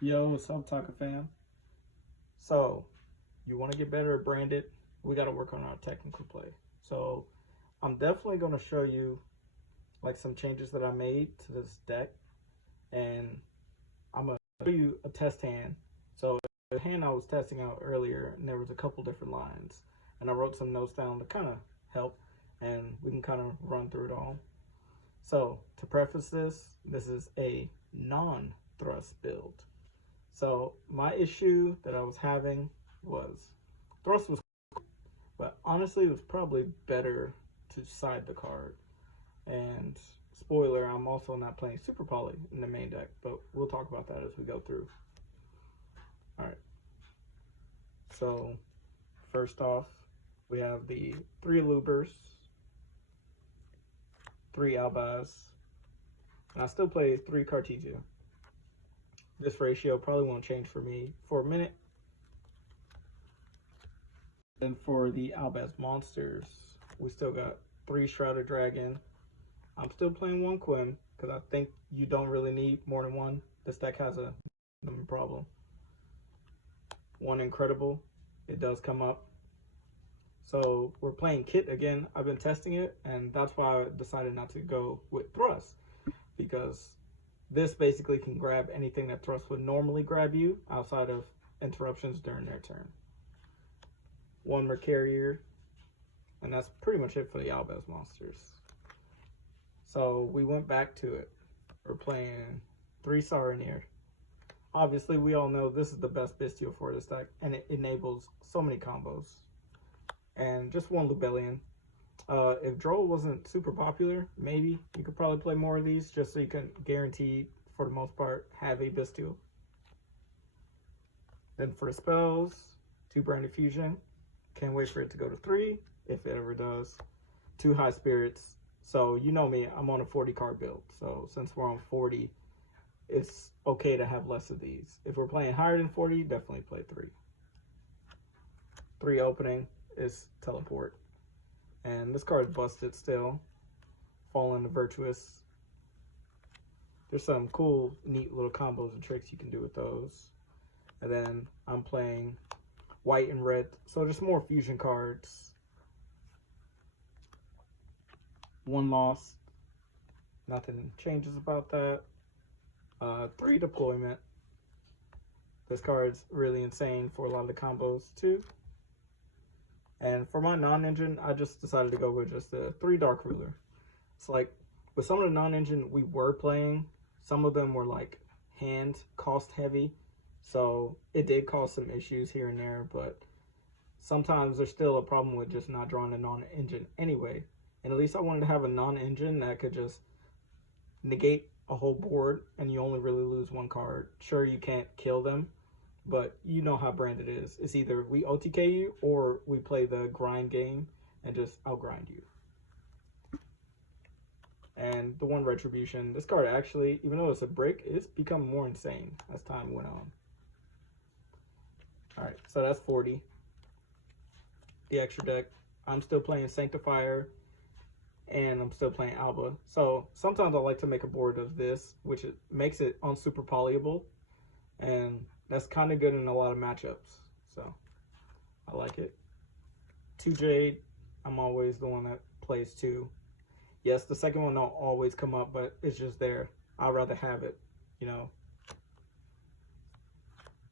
Yo, what's up, Taka fam? So, you want to get better at branded? We got to work on our technical play. So, I'm definitely going to show you like some changes that I made to this deck, and I'm going to show you a test hand. So, the hand I was testing out earlier, and there was a couple different lines, and I wrote some notes down to kind of help, and we can kind of run through it all. So, to preface this, this is a non-thrust build. So my issue that I was having was thrust was, but honestly, it was probably better to side the card. And spoiler, I'm also not playing Super Poly in the main deck, but we'll talk about that as we go through. All right. So first off, we have the 3 Lubers, 3 Albaz, and I still play 3 Cartesia. This ratio probably won't change for me for a minute. Then for the Albaz monsters, we still got 3 Shrouded Dragon. I'm still playing 1 Quinn because I think you don't really need more than one. This deck has a problem. 1 Incredible, it does come up. So we're playing Kit again. I've been testing it, and that's why I decided not to go with Thrust, because this basically can grab anything that Thrust would normally grab you outside of interruptions during their turn. 1 Mercarier, and that's pretty much it for the Albaz monsters. So we went back to it. We're playing 3 Saronir. Obviously, we all know this is the best Bestial for this deck, and it enables so many combos. And just 1 Lubellion. If Droll wasn't super popular, maybe you could probably play more of these just so you can guarantee, for the most part, have a Bestial. Then for the spells, 2 Branded Fusion. Can't wait for it to go to 3, if it ever does. 2 High Spirits. So you know me, I'm on a 40 card build. So since we're on 40, it's okay to have less of these. If we're playing higher than 40, definitely play 3. 3 Opening is Teleport. And this card is busted still. Fallen to Virtuous. There's some cool, neat little combos and tricks you can do with those. And then I'm playing white and red. So just more fusion cards. 1 Lost. Nothing changes about that. 3 Deployment. This card's really insane for a lot of the combos too. And for my non-engine, I just decided to go with just the 3 Dark Ruler. It's like, with some of the non-engine we were playing, some of them were like hand cost heavy. So it did cause some issues here and there, but sometimes there's still a problem with just not drawing a non-engine anyway. And at least I wanted to have a non-engine that could just negate a whole board and you only really lose 1 card. Sure, you can't kill them, but you know how branded it is. It's either we OTK you or we play the grind game and just outgrind you. And the 1 Retribution, this card actually, even though it's a brick, it's become more insane as time went on. Alright, so that's 40. The extra deck, I'm still playing Sanctifier, and I'm still playing Alba. So sometimes I like to make a board of this, which makes it unsuper polyable, and that's kind of good in a lot of matchups. So I like it. 2 Jade, I'm always the one that plays 2. Yes, the second one don't always come up, but it's just there. I'd rather have it, you know.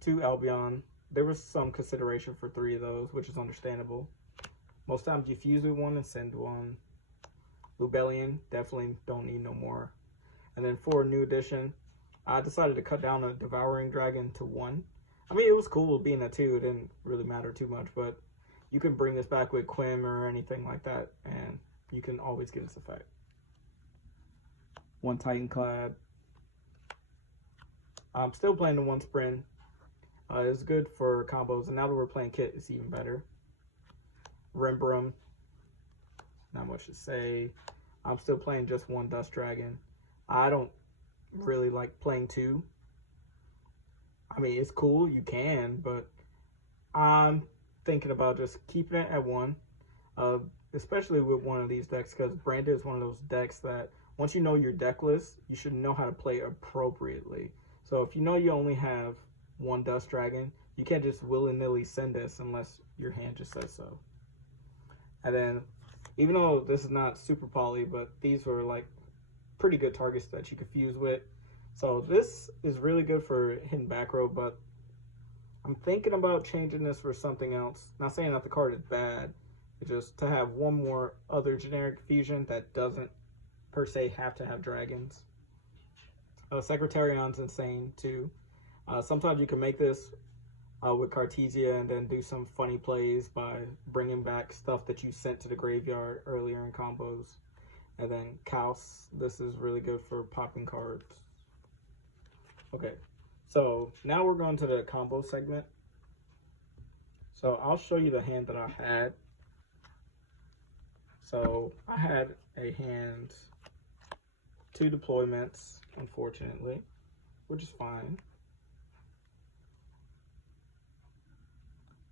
2 Albion. There was some consideration for 3 of those, which is understandable. Most times you fuse with 1 and send 1. Lubellion, definitely don't need no more. And then for New Edition, I decided to cut down a Devouring Dragon to 1. I mean, it was cool being a 2. It didn't really matter too much, but you can bring this back with Quim or anything like that, and you can always get its effect. 1 Titanclad. I'm still playing the 1 Sprin. It's good for combos, and now that we're playing Kit, it's even better. Rimbram. Not much to say. I'm still playing just 1 Dust Dragon. I don't really like playing 2. I mean, it's cool, you can, but I'm thinking about just keeping it at 1. Especially with one of these decks, because Branded is one of those decks that once you know your deck list, you should know how to play appropriately. So if you know you only have one Dust Dragon, you can't just willy-nilly send this unless your hand just says so. And then, even though this is not super poly, but these were like pretty good targets that you could fuse with. So this is really good for hitting back row, but I'm thinking about changing this for something else. Not saying that the card is bad, it's just to have one more other generic fusion that doesn't per se have to have dragons. Secretarion's insane too. Sometimes you can make this with Cartesia and then do some funny plays by bringing back stuff that you sent to the graveyard earlier in combos. And then Kaos, this is really good for popping cards. Okay, so now we're going to the combo segment. So I'll show you the hand that I had. So I had a hand, 2 deployments, unfortunately, which is fine.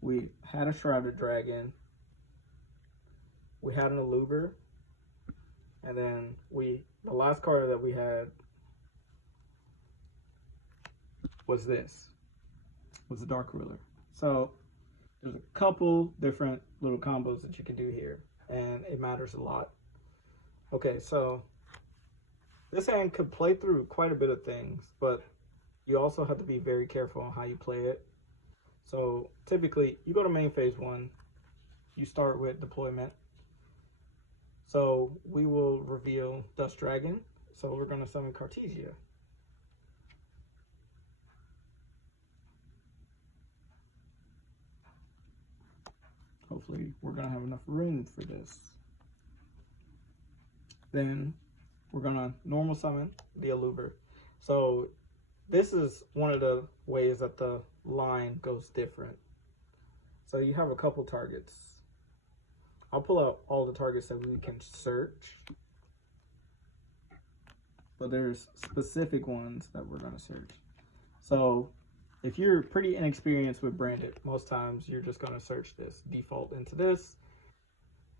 We had a Shrouded Dragon, we had an Aluber, and then the last card that we had was this, was the Dark Ruler. So there's a couple different little combos that you can do here, and it matters a lot. Okay, so this hand could play through quite a bit of things, but you also have to be very careful on how you play it. So typically, you go to main phase 1, you start with deployment. So we will reveal Dust Dragon. So we're going to summon Cartesia. Hopefully we're going to have enough room for this. Then we're going to normal summon the Aluber. So this is one of the ways that the line goes different. So you have a couple targets. I'll pull out all the targets that we can search, but there's specific ones that we're going to search. So if you're pretty inexperienced with Branded, most times you're just going to search this, default into this.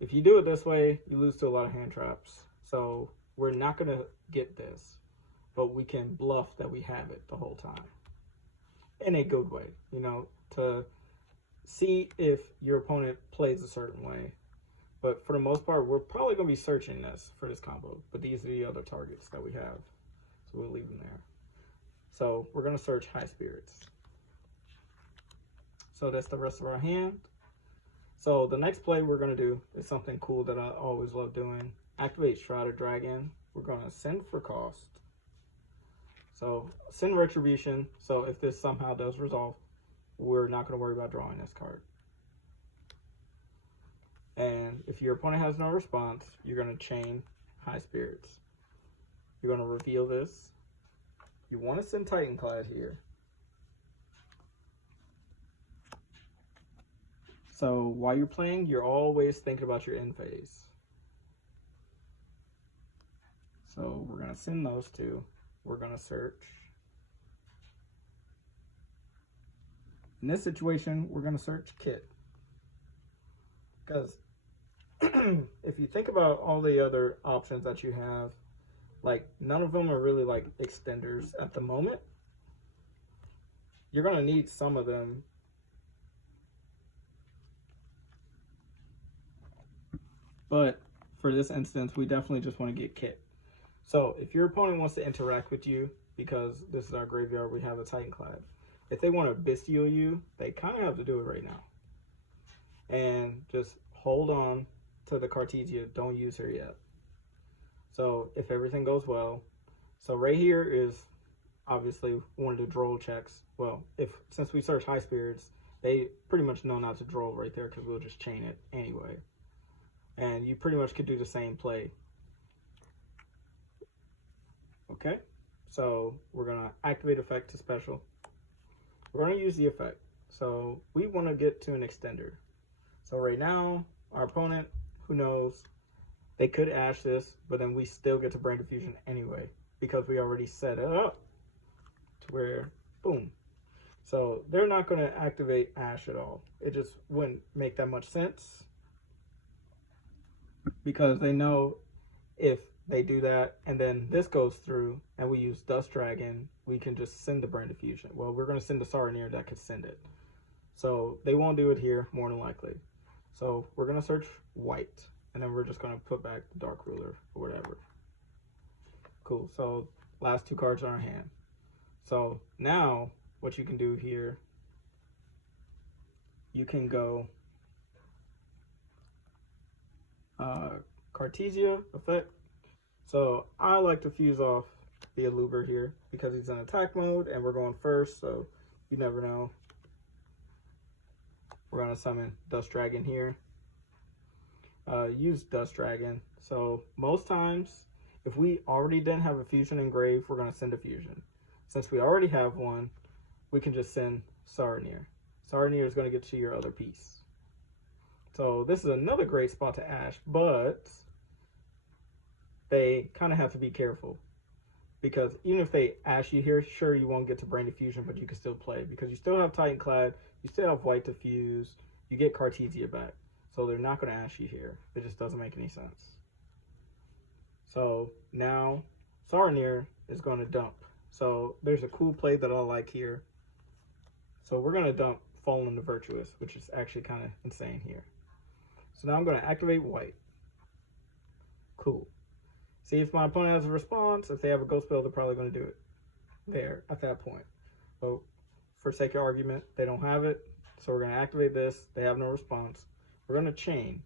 If you do it this way, you lose to a lot of hand traps. So we're not going to get this, but we can bluff that we have it the whole time. In a good way, you know, to see if your opponent plays a certain way. But for the most part, we're probably going to be searching this for this combo. But these are the other targets that we have. So we'll leave them there. So we're going to search High Spirits. So that's the rest of our hand. So the next play we're going to do is something cool that I always love doing. Activate Shrouded Dragon. We're going to send for cost. So send Retribution. So if this somehow does resolve, we're not going to worry about drawing this card. And if your opponent has no response, you're going to chain High Spirits. You're going to reveal this. You want to send Titanclad here. So while you're playing, you're always thinking about your end phase. So we're going to send those two. We're going to search. In this situation, we're going to search Kit. Because if you think about all the other options that you have, like none of them are really like extenders at the moment. You're going to need some of them. But for this instance, we definitely just want to get Kit. So if your opponent wants to interact with you, because this is our graveyard, we have a Titanclad. If they want to Bestial you, they kind of have to do it right now. And just hold on to the Cartesia. Don't use her yet. So if everything goes well. So right here is obviously one of the droll checks. Well, since we search High Spirits, they pretty much know not to droll right there because we'll just chain it anyway. And you pretty much could do the same play. Okay, so we're going to activate effect to special. We're going to use the effect. So we want to get to an extender. So right now, our opponent, who knows, they could Ash this, but then we still get to Brain Diffusion anyway, because we already set it up to where, boom. So they're not going to activate Ash at all. It just wouldn't make that much sense, because they know if they do that, and then this goes through, and we use Dust Dragon, we can just send the Brain Diffusion. Well, we're going to send the Saronir that could send it. So they won't do it here, more than likely. So we're going to search white, and then we're just going to put back the Dark Ruler or whatever. Cool. So last 2 cards in our hand. So now what you can do here, you can go Cartesia effect. So I like to fuse off the Aluber here because he's in attack mode and we're going first, so you never know. We're going to summon Dust Dragon here. Use Dust Dragon. So most times, if we already didn't have a fusion in grave, we're going to send a fusion. Since we already have one, we can just send Saronir. Saronir is going to get to your other piece. So this is another great spot to Ash, but they kind of have to be careful. Because even if they Ash you here, sure, you won't get to Brain Diffusion, but you can still play. Because you still have Titanclad, you still have white to fuse, you get Cartesia back. So they're not going to Ash you here. It just doesn't make any sense. So now Saronir is going to dump. So there's a cool play that I like here. So we're going to dump Fallen to Virtuous, which is actually kind of insane here. So now I'm going to activate white. Cool. See if my opponent has a response. If they have a ghost spell, they're probably going to do it there at that point. But for sake of argument, they don't have it. So we're going to activate this. They have no response. We're going to chain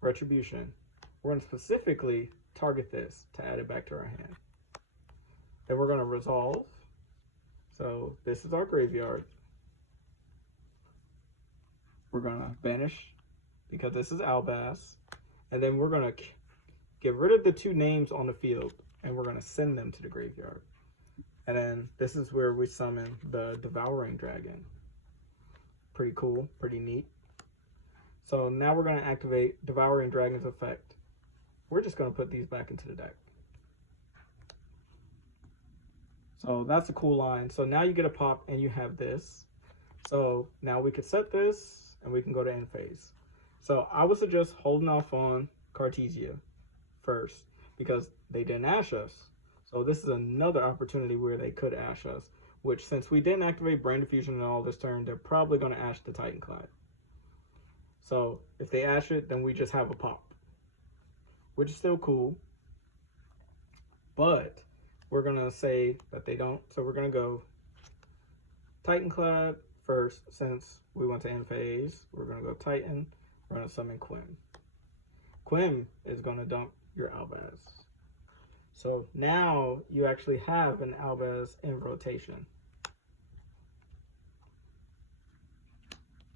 Retribution. We're going to specifically target this to add it back to our hand. Then we're going to resolve. So this is our graveyard. We're going to banish because this is Albaz. And then we're going to get rid of the 2 names on the field, and we're going to send them to the graveyard. And then this is where we summon the Devouring Dragon. Pretty cool, pretty neat. So now we're going to activate Devouring Dragon's effect. We're just going to put these back into the deck. So that's a cool line. So now you get a pop and you have this. So now we could set this and we can go to end phase. So I would suggest holding off on Cartesia first because they didn't Ash us. So this is another opportunity where they could Ash us, which since we didn't activate Brain Diffusion and all this turn, they're probably going to Ash the Titanclad. So if they Ash it, then we just have a pop, which is still cool. But we're going to say that they don't. So we're going to go Titanclad first since we went to end phase. We're going to go Titan. We're going to summon Quim. Quim is going to dump your Albaz. So now you actually have an Albaz in rotation.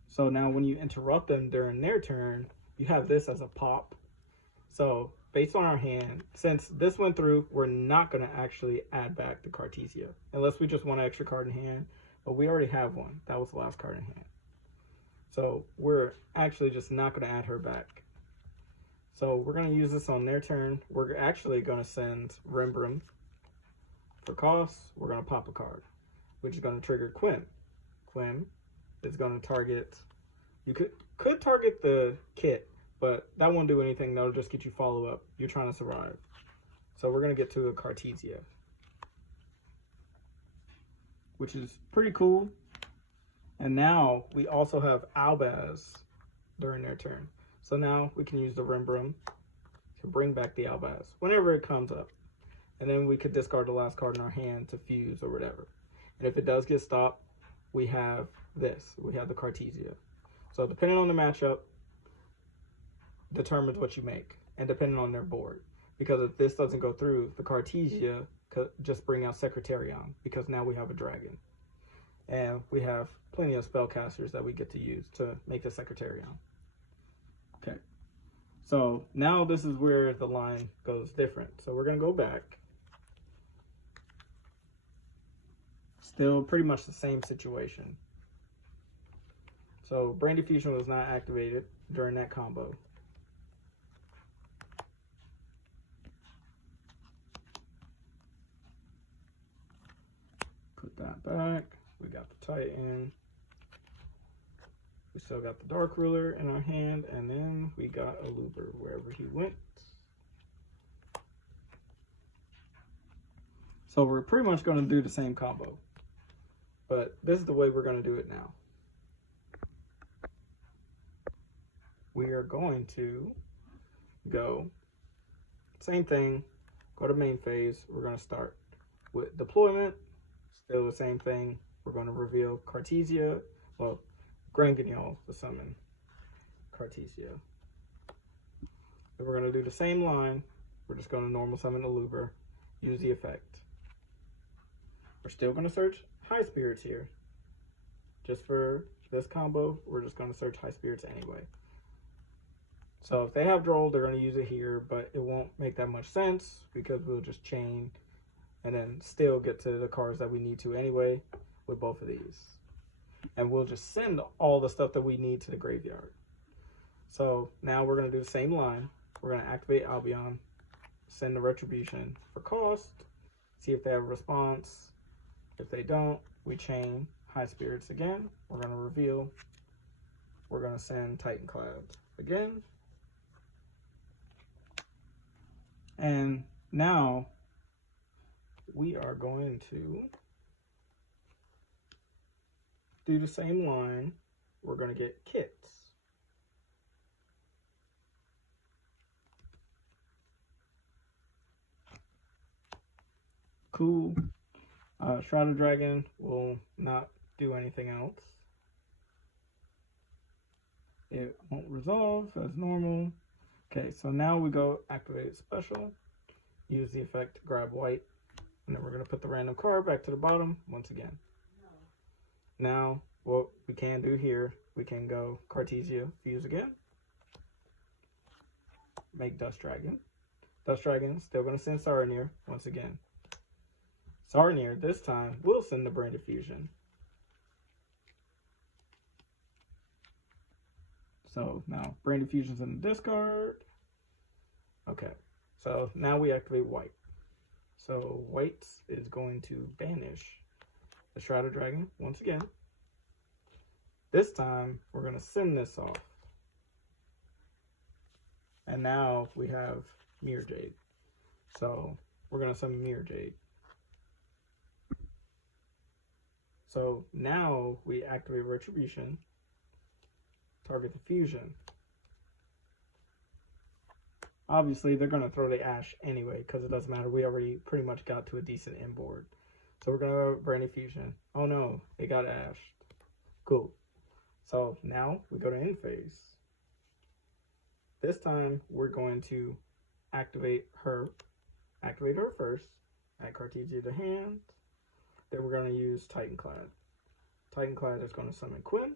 So now when you interrupt them during their turn, you have this as a pop. So based on our hand, since this went through, we're not going to actually add back the Cartesia. Unless we just want an extra card in hand. But we already have one. That was the last card in hand. So we're actually just not going to add her back. So we're going to use this on their turn. We're actually going to send Rembrum. For cost, we're going to pop a card, which is going to trigger Quim. Quim is going to target, you could target the kit, but that won't do anything. That'll just get you follow up. You're trying to survive. So we're going to get to a Cartesia, which is pretty cool. And now we also have Albaz during their turn. So now we can use the Rembrum to bring back the Albaz whenever it comes up. And then we could discard the last card in our hand to fuse or whatever. And if it does get stopped, we have this. We have the Cartesia. So depending on the matchup, determines what you make. And depending on their board. Because if this doesn't go through, the Cartesia could just bring out Secretarion. Because now we have a dragon. And we have plenty of spellcasters that we get to use to make the Secretarion. Okay. So now this is where the line goes different. So we're going to go back. Still pretty much the same situation. So Brain Diffusion was not activated during that combo. Put that back. We got the Titan. We still got the Dark Ruler in our hand, and then we got Aluber wherever he went. So we're pretty much going to do the same combo. But this is the way we're going to do it now. We are going to go, same thing, go to main phase. We're going to start with deployment. Still the same thing. We're going to reveal Cartesia, well, Granguignol to summon Cartesia. And we're going to do the same line. We're just going to normal summon Aluber, use the effect. We're still going to search High Spirits here. Just for this combo, we're just going to search High Spirits anyway. So if they have Droll, they're going to use it here, but it won't make that much sense because we'll just chain and then still get to the cards that we need to anyway with both of these. And we'll just send all the stuff that we need to the graveyard. So now we're going to do the same line. We're going to activate Albion, send the Retribution for cost, see if they have a response. If they don't, we chain High Spirits again. We're going to reveal. We're going to send Titanclad again. And now we are going to do the same line. We're going to get kits. Cool. Shrouded Dragon will not do anything else. It won't resolve as normal. Okay, so now we go activate special, use the effect to grab white, and then we're going to put the random card back to the bottom once again. Now, what we can do here, we can go Cartesia, fuse again, make Dust Dragon. Dust Dragon still going to send Saronir once again. Saronir, this time, will send the Branded Fusion. So now Branded Fusion's in the discard. Okay, so now we activate white. So white is going to banish the Shrouded Dragon once again. This time we're going to send this off. And now we have Mirror Jade. So we're going to summon Mirror Jade. So now we activate Retribution. Target the fusion. Obviously, they're going to throw the Ash anyway, because it doesn't matter. We already pretty much got to a decent inboard. So we're going to go Branded Fusion. Oh no, it got Ashed. Cool. So now we go to end phase. This time, we're going to activate her. Activate her first. Add Cartesia to hand. Then we're going to use Titanclad. Titanclad is going to summon Quinn.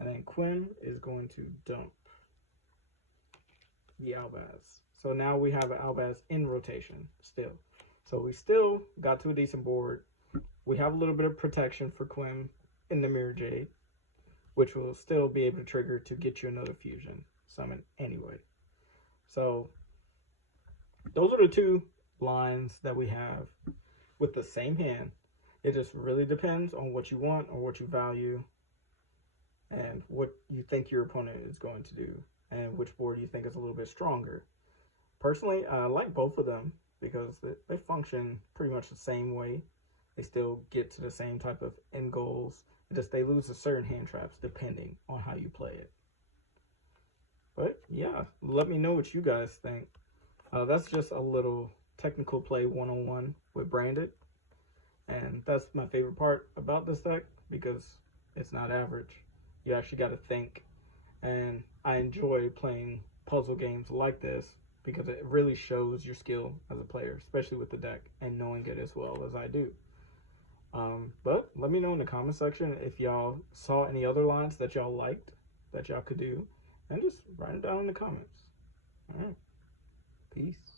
And then Quinn is going to dump the Albaz. So now we have an Albaz in rotation still. So we still got to a decent board. We have a little bit of protection for Quinn in the Mirror Jade, which will still be able to trigger to get you another fusion summon anyway. So those are the two lines that we have with the same hand. It just really depends on what you want or what you value, and what you think your opponent is going to do, and which board you think is a little bit stronger. Personally, I like both of them because they function pretty much the same way. They still get to the same type of end goals. It just they lose a certain hand traps depending on how you play it. But yeah, let me know what you guys think. That's just a little technical play one-on-one with Branded. And that's my favorite part about this deck because it's not average. You actually got to think, and I enjoy playing puzzle games like this because it really shows your skill as a player, especially with the deck and knowing it as well as I do. But let me know in the comment section if y'all saw any other lines that y'all liked that y'all could do, and just write it down in the comments. All right, peace.